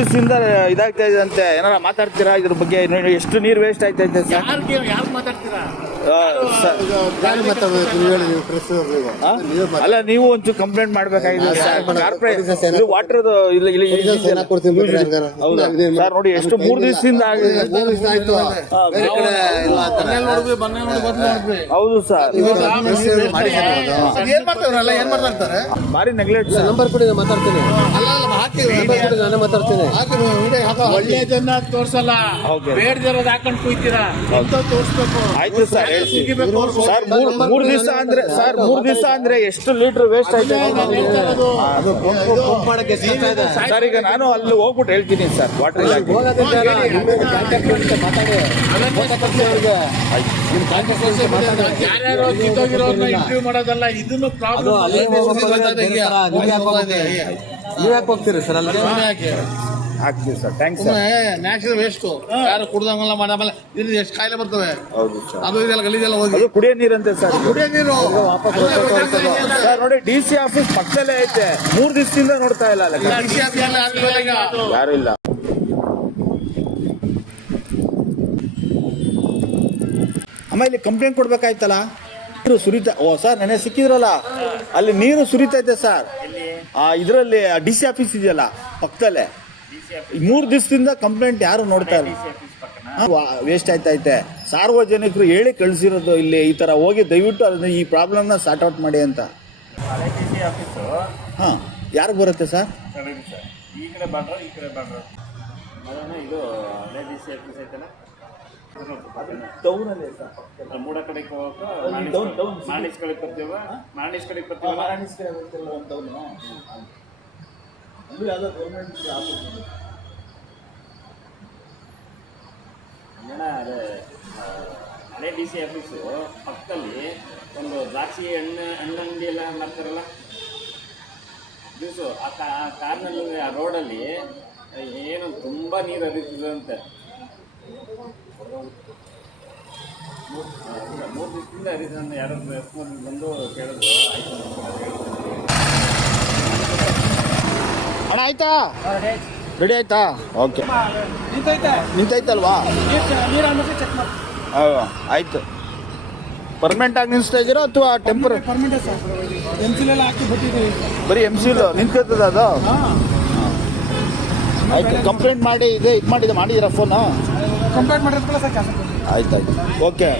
ದಿವಸದಿಂದ ಇದಾಗ್ತಾ ಇದೆ ಅಂತೆ, ಏನಾರ ಮಾತಾಡ್ತೀರಾ ಇದ್ರ ಬಗ್ಗೆ? ಎಷ್ಟು ನೀರು ವೇಸ್ಟ್ ಆಯ್ತೈತೆ ಸರ್? ಯಾರು ಮಾತಾಡ್ತೀರಾ? ಅಲ್ಲ, ನೀವು ಒಂಚೂರು ಕಂಪ್ಲೇಂಟ್ ಮಾಡ್ಬೇಕಾಗಿದೆ ವಾಟರ್. ಸರ್ ನೋಡಿ, ಎಷ್ಟು 3 ದಿವಸದಿಂದ ಆಗಿದೆ. ಹೌದು ಸರ್, ಭಾರಿ ನೆಗ್ಲೆಕ್ಟ್. ನಂಬರ್ ಕೊಡಿ, ಮಾತಾಡ್ತೀನಿ. ಮಾತಾಡ್ತೀನಿ. ಒಳ್ಳೆದನ್ನ ತೋರ್ಸಲ್ಲ, ಬೇಡದಿರೋದು ಹಾಕೊಂಡು ಕುಯ್ತೀರಾ. ತೋರ್ಸ್ಬೇಕು. ಆಯ್ತು ಸರ್, ಸರ್ 3 ದಿವಸ ಅಂದ್ರೆ ಸರ್ 3 ದಿವಸ ಅಂದ್ರೆ ಎಷ್ಟು ಲೀಟರ್ ವೇಸ್ಟ್ ಆಯ್ತು ಸರ್? ಈಗ ನಾನು ಅಲ್ಲಿ ಹೋಗ್ಬಿಟ್ಟು ಹೇಳ್ತೀನಿ ಸರ್, ವಾಟರ್ ಇಲಾಖೆ ಯಾರ್ಯಾರು ಕಿತ್ತೋಗಿರೋರ್ನ ಇಂಟರ್ವ್ಯೂ ಮಾಡೋದಲ್ಲ, ಇದನ್ನು ಪ್ರಾಬ್ಲಮ್. ನೀವ್ ಯಾಕೆ ಹೋಗ್ತೀರಿ ಸರ್? ಅಲ್ಲಿ ಆಗ್ತೀವಿ ಸರ್, ಥ್ಯಾಂಕ್ಸ್. ನ್ಯಾಚುರಲ್ ವೇಸ್ಟ್ ಯಾರು ಕುಡ್ದಂಗಲ್ಲ ಮಾಡಾಮೇಲೆ ಇನ್ನು ಎಷ್ಟು ಕಾಯಿಲೆ ಬರ್ತವೆ. ಹೌದು ಸರ್, ಅದು ಇದೆಲ್ಲ ಗಲೀಜೆಲ್ಲ ಹೋಗಿ ಅದು ಕುಡಿಯೋ ನೀರಂತೆ ಸರ್. ಕುಡಿಯೋ ನೀರು ಸರ್ ನೋಡಿ, DC ಆಫೀಸ್ ಪಕ್ಕದಲ್ಲೇ ಐತೆ, 3 ದಿವಸದಿಂದ ನೋಡ್ತಾ ಇಲ್ಲ ಅಲ್ಲ, ಯಾರು ಇಲ್ಲ. ಅಮ್ಮ, ಇಲ್ಲಿ ಕಂಪ್ಲೇಂಟ್ ಕೊಡ್ಬೇಕಾಯ್ತಲ್ಲ, ನೀರು ಸುರಿತಾ. ಓ ಸರ್, ನೆನೆ ಸಿಕ್ಕಿದ್ರಲ್ಲ, ಅಲ್ಲಿ ನೀರು ಸುರಿತೈತೆ ಸರ್. ಇದರಲ್ಲಿ DC ಆಫೀಸ್ ಇದೆಯಲ್ಲ ಪಕ್ಕದಲ್ಲೇ, 3 ದಿವಸದಿಂದ ಕಂಪ್ಲೇಂಟ್ ಯಾರು ನೋಡ್ತಾ ಇಲ್ಲ. ವೇಸ್ಟ್ ಆಯ್ತೈತೆ. ಸಾರ್ವಜನಿಕರು ಹೇಳಿ ಕಳಿಸಿರೋದು ಇಲ್ಲಿ ಈ ತರ ಹೋಗಿ, ದಯವಿಟ್ಟು ಅದನ್ನ ಈ ಪ್ರಾಬ್ಲಮ್ನ ಸಾರ್ಟ್ ಔಟ್ ಮಾಡಿ ಅಂತ. ಹಾಂ, ಯಾರಿಗೆ ಬರುತ್ತೆ ಸರ್? ಈ ಕಡೆ ಬಾಡ್ರ, ಈ ಕಡೆ ಬಾಡ್ರ. ಇದು ಹಳೆ DC ಆಫೀಸ್ ಐತಲ್ಲ, ಟೌನಲ್ಲಿ ಸರ್, ಮೂಡ ಕಡೆಗೆ ಹೋಗಕ್ಕೆ ಮಾರ್ನಿಸ್ ಕಡೆಗೆ ಬರ್ತೀವ. ಮಾರ್ನಿಸ್ ಕಡೆಗೆ ಬರ್ತೀವ. ಅದೇ ಹಳೆ DC ಆಫೀಸು ಪಕ್ಕದಲ್ಲಿ ಒಂದು ದ್ರಾಕ್ಷಿ ಹಣ್ಣಂಗಡಿ ಎಲ್ಲ ಮಾಡ್ತಾರಲ್ಲ ಜ್ಯೂಸು, ಆ ಕಾರ್ನಲ್ಲಿ, ಆ ರೋಡಲ್ಲಿ ಏನು ತುಂಬ ನೀರು ಹರಿತದಂತೆ. 3 ದಿವಸದಿಂದ ಹರಿತಂದು ಯಾರು ಬಂದು ಕೇಳಿದ್ರು. ಆಯ್ತು ಅಣ್ಣ, ಆಯ್ತಾ? ರೆಡಿ ಆಯ್ತಾ? ಓಕೆ, ನಿಂತೈತಲ್ವಾ? ಆಯ್ತು. ಪರ್ಮನೆಂಟ್ ಆಗಿ ನಿಲ್ಲಿಸ್ತಾ ಇದ್ದೀರಾ ಅಥವಾ ಟೆಂಪರ್? ಬರೀ MCL ನಿಂತ್ಕೊತದ ಅದು? ಆಯ್ತು, ಕಂಪ್ಲೇಂಟ್ ಮಾಡಿ ಇದು ಮಾಡಿದ್ದೀರಾ ಫೋನು? ಕಂಪ್ಲೇಂಟ್ ಮಾಡಿರ್ತೀರ ಸರ್? ಆಯ್ತಾಯ್ತು, ಓಕೆ.